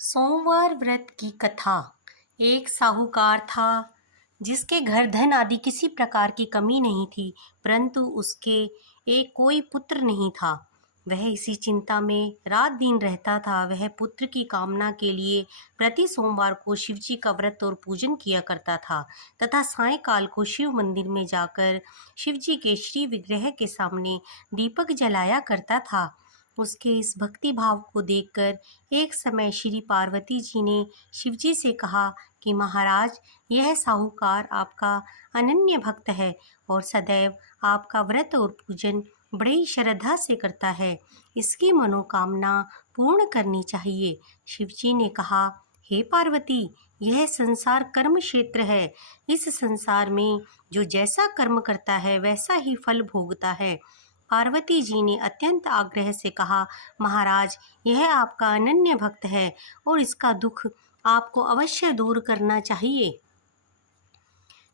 सोमवार व्रत की कथा। एक साहूकार था जिसके घर धन आदि किसी प्रकार की कमी नहीं थी, परंतु उसके एक कोई पुत्र नहीं था। वह इसी चिंता में रात दिन रहता था। वह पुत्र की कामना के लिए प्रति सोमवार को शिवजी का व्रत और पूजन किया करता था तथा सायंकाल को शिव मंदिर में जाकर शिवजी के श्री विग्रह के सामने दीपक जलाया करता था। उसके इस भक्ति भाव को देखकर एक समय श्री पार्वती जी ने शिवजी से कहा कि महाराज, यह साहूकार आपका अनन्य भक्त है और सदैव आपका व्रत और पूजन बड़ी श्रद्धा से करता है। इसकी मनोकामना पूर्ण करनी चाहिए। शिवजी ने कहा, हे पार्वती, यह संसार कर्म क्षेत्र है। इस संसार में जो जैसा कर्म करता है वैसा ही फल भोगता है। पार्वती जी ने अत्यंत आग्रह से कहा, महाराज, यह आपका अनन्य भक्त है और इसका दुख आपको अवश्य दूर करना चाहिए।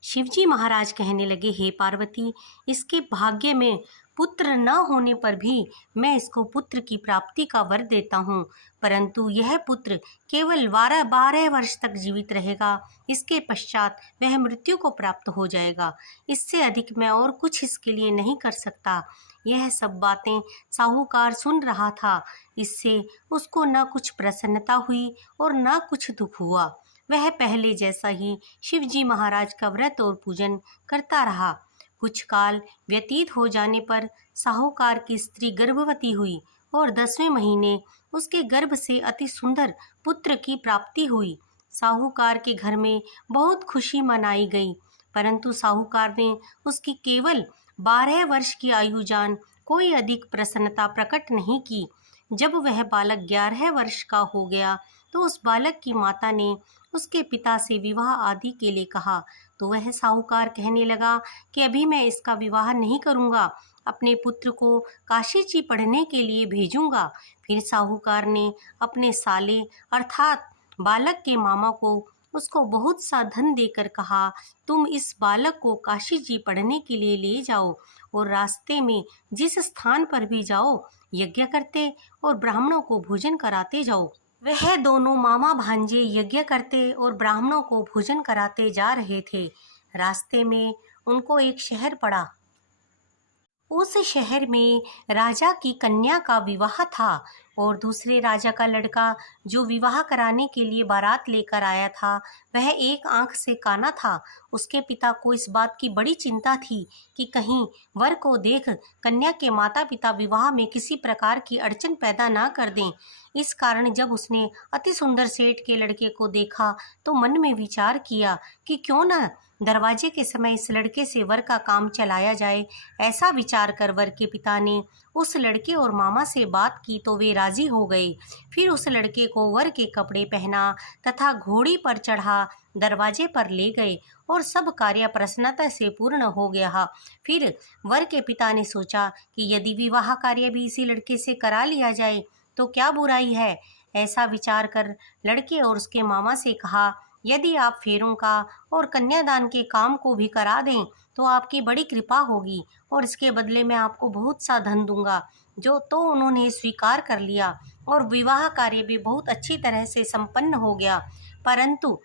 शिवजी महाराज कहने लगे, हे पार्वती, इसके भाग्य में पुत्र न होने पर भी मैं इसको पुत्र की प्राप्ति का वर देता हूँ, परंतु यह पुत्र केवल 12 वर्ष तक जीवित रहेगा। इसके पश्चात वह मृत्यु को प्राप्त हो जाएगा। इससे अधिक मैं और कुछ इसके लिए नहीं कर सकता। यह सब बातें साहूकार सुन रहा था। इससे उसको न कुछ प्रसन्नता हुई और न कुछ दुख हुआ। वह पहले जैसा ही शिवजी महाराज का व्रत और पूजन करता रहा। कुछ काल व्यतीत हो जाने पर साहूकार की स्त्री गर्भवती हुई और 10वें महीने उसके गर्भ से अति सुंदर पुत्र की प्राप्ति हुई। साहूकार के घर में बहुत खुशी मनाई गई, परंतु साहूकार ने उसकी केवल 12 वर्ष की आयु जान कोई अधिक प्रसन्नता प्रकट नहीं की। जब वह बालक 11 वर्ष का हो गया तो उस बालक की माता ने उसके पिता से विवाह आदि के लिए कहा, तो वह साहूकार कहने लगा कि अभी मैं इसका विवाह नहीं करूंगा, अपने पुत्र को काशी जी पढ़ने के लिए भेजूंगा। फिर साहूकार ने अपने साले अर्थात बालक के मामा को उसको बहुत सा धन देकर कहा, तुम इस बालक को काशी जी पढ़ने के लिए ले जाओ और रास्ते में जिस स्थान पर भी जाओ यज्ञ करते और ब्राह्मणों को भोजन कराते जाओ। वह दोनों मामा भांजे यज्ञ करते और ब्राह्मणों को भोजन कराते जा रहे थे। रास्ते में उनको एक शहर पड़ा। उस शहर में राजा की कन्या का विवाह था और दूसरे राजा का लड़का जो विवाह कराने के लिए बारात लेकर आया था वह एक आंख से काना था। उसके पिता को इस बात की बड़ी चिंता थी कि कहीं वर को देख कन्या के माता पिता विवाह में किसी प्रकार की अड़चन पैदा ना कर दें। इस कारण जब उसने अति सुंदर सेठ के लड़के को देखा तो मन में विचार किया कि क्यों न दरवाजे के समय इस लड़के से वर का काम चलाया जाए। ऐसा विचार कर वर के पिता ने उस लड़के और मामा से बात की तो वे राजी हो गए। फिर उस लड़के को वर के कपड़े पहना तथा घोड़ी पर चढ़ा दरवाजे पर ले गए और सब कार्य प्रसन्नता से पूर्ण हो गया। फिर वर के पिता ने सोचा कि यदि विवाह कार्य भी इसी लड़के से करा लिया जाए तो क्या बुराई है। ऐसा विचार कर लड़के और उसके मामा से कहा, यदि आप फेरों का और कन्यादान के काम को भी करा दें तो आपकी बड़ी कृपा होगी और इसके बदले में आपको बहुत सा धन दूंगा। जो तो उन्होंने स्वीकार कर लिया और विवाह कार्य भी बहुत अच्छी तरह से संपन्न हो गया। परंतु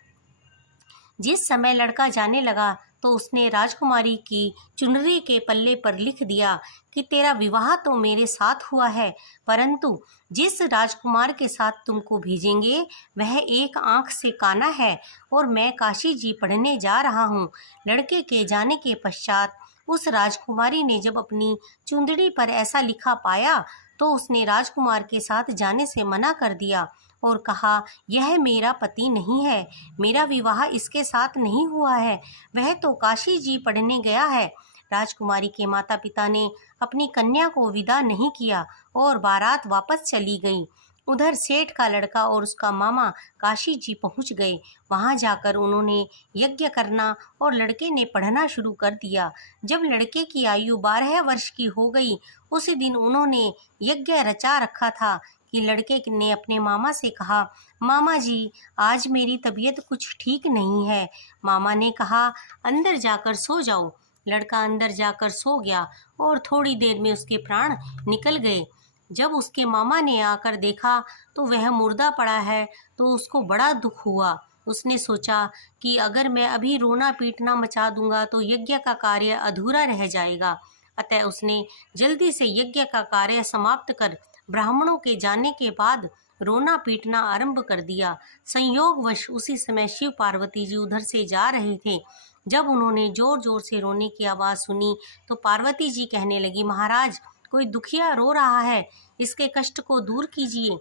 जिस समय लड़का जाने लगा तो उसने राजकुमारी की चुनरी के पल्ले पर लिख दिया कि तेरा विवाह तो मेरे साथ हुआ है, परंतु जिस राजकुमार के साथ तुमको भेजेंगे वह एक आंख से काना है और मैं काशी जी पढ़ने जा रहा हूँ। लड़के के जाने के पश्चात उस राजकुमारी ने जब अपनी चुंदड़ी पर ऐसा लिखा पाया तो उसने राजकुमार के साथ जाने से मना कर दिया और कहा, यह मेरा पति नहीं है, मेरा विवाह इसके साथ नहीं हुआ है, वह तो काशी जी पढ़ने गया है। राजकुमारी के माता पिता ने अपनी कन्या को विदा नहीं किया और बारात वापस चली गई। उधर सेठ का लड़का और उसका मामा काशी जी पहुंच गए। वहां जाकर उन्होंने यज्ञ करना और लड़के ने पढ़ना शुरू कर दिया। जब लड़के की आयु 12 वर्ष की हो गई उसी दिन उन्होंने यज्ञ रचा रखा था कि लड़के ने अपने मामा से कहा, मामा जी, आज मेरी तबीयत कुछ ठीक नहीं है। मामा ने कहा, अंदर जाकर सो जाओ। लड़का अंदर जाकर सो गया और थोड़ी देर में उसके प्राण निकल गए। जब उसके मामा ने आकर देखा तो वह मुर्दा पड़ा है तो उसको बड़ा दुख हुआ। उसने सोचा कि अगर मैं अभी रोना पीटना मचा दूंगा तो यज्ञ का कार्य अधूरा रह जाएगा। अतः उसने जल्दी से यज्ञ का कार्य समाप्त कर ब्राह्मणों के जाने के बाद रोना पीटना आरंभ कर दिया। संयोगवश उसी समय शिव पार्वती जी उधर से जा रहे थे। जब उन्होंने जोर जोर से रोने की आवाज़ सुनी तो पार्वती जी कहने लगी, महाराज कोई दुखिया रो रहा है, इसके कष्ट को दूर कीजिए।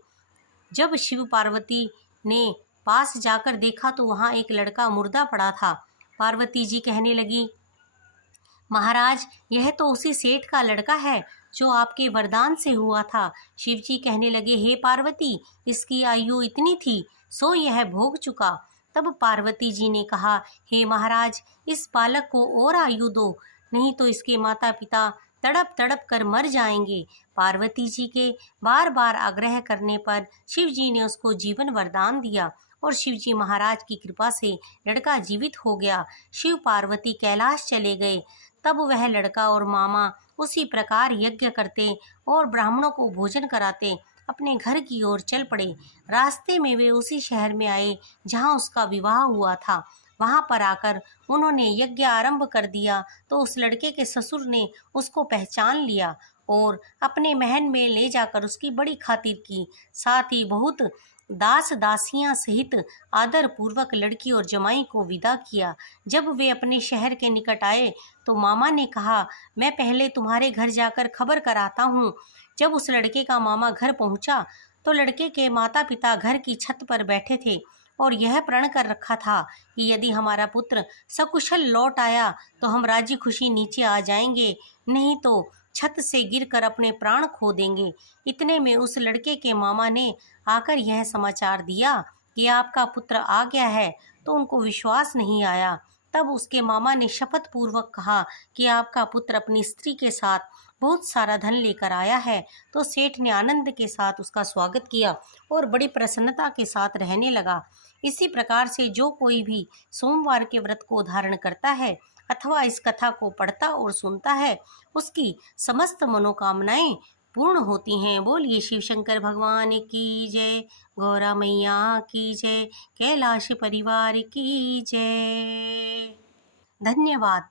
जब शिव पार्वती ने पास जाकर देखा तो वहाँ एक लड़का मुर्दा पड़ा था। पार्वती जी कहने लगी, महाराज यह तो उसी सेठ का लड़का है जो आपके वरदान से हुआ था। शिवजी कहने लगे, हे पार्वती, इसकी आयु इतनी थी सो यह भोग चुका। तब पार्वती जी ने कहा, हे महाराज इस बालक को और आयु दो, नहीं तो इसके माता पिता तड़प तड़प कर मर जाएंगे। पार्वती जी के बार बार आग्रह करने पर शिव जी ने उसको जीवन वरदान दिया और शिवजी महाराज की कृपा से लड़का जीवित हो गया। शिव पार्वती कैलाश चले गए। तब वह लड़का और मामा उसी प्रकार यज्ञ करते और ब्राह्मणों को भोजन कराते अपने घर की ओर चल पड़े। रास्ते में वे उसी शहर में आए जहां उसका विवाह हुआ था। वहां पर आकर उन्होंने यज्ञ आरंभ कर दिया तो उस लड़के के ससुर ने उसको पहचान लिया और अपने महल में ले जाकर उसकी बड़ी खातिर की। साथ ही बहुत दास दासियां सहित आदर पूर्वक लड़की और जमाई को विदा किया। जब वे अपने शहर के निकट आए तो मामा ने कहा, मैं पहले तुम्हारे घर जाकर खबर कराता हूँ। जब उस लड़के का मामा घर पहुंचा तो लड़के के माता पिता घर की छत पर बैठे थे और यह प्रण कर रखा था कि यदि हमारा पुत्र सकुशल लौट आया तो हम राजी खुशी नीचे आ जाएंगे, नहीं तो छत से गिरकर अपने प्राण खो देंगे। इतने में उस लड़के के मामा ने आकर यह समाचार दिया कि आपका पुत्र आ गया है, तो उनको विश्वास नहीं आया। तब उसके मामा ने शपथ पूर्वक कहा कि आपका पुत्र अपनी स्त्री के साथ बहुत सारा धन लेकर आया है। तो सेठ ने आनंद के साथ उसका स्वागत किया और बड़ी प्रसन्नता के साथ रहने लगा। इसी प्रकार से जो कोई भी सोमवार के व्रत को धारण करता है अथवा इस कथा को पढ़ता और सुनता है, उसकी समस्त मनोकामनाएं पूर्ण होती हैं। बोलिए शिव शंकर भगवान की जय, गौरा मैया की जय, कैलाश परिवार की जय। धन्यवाद।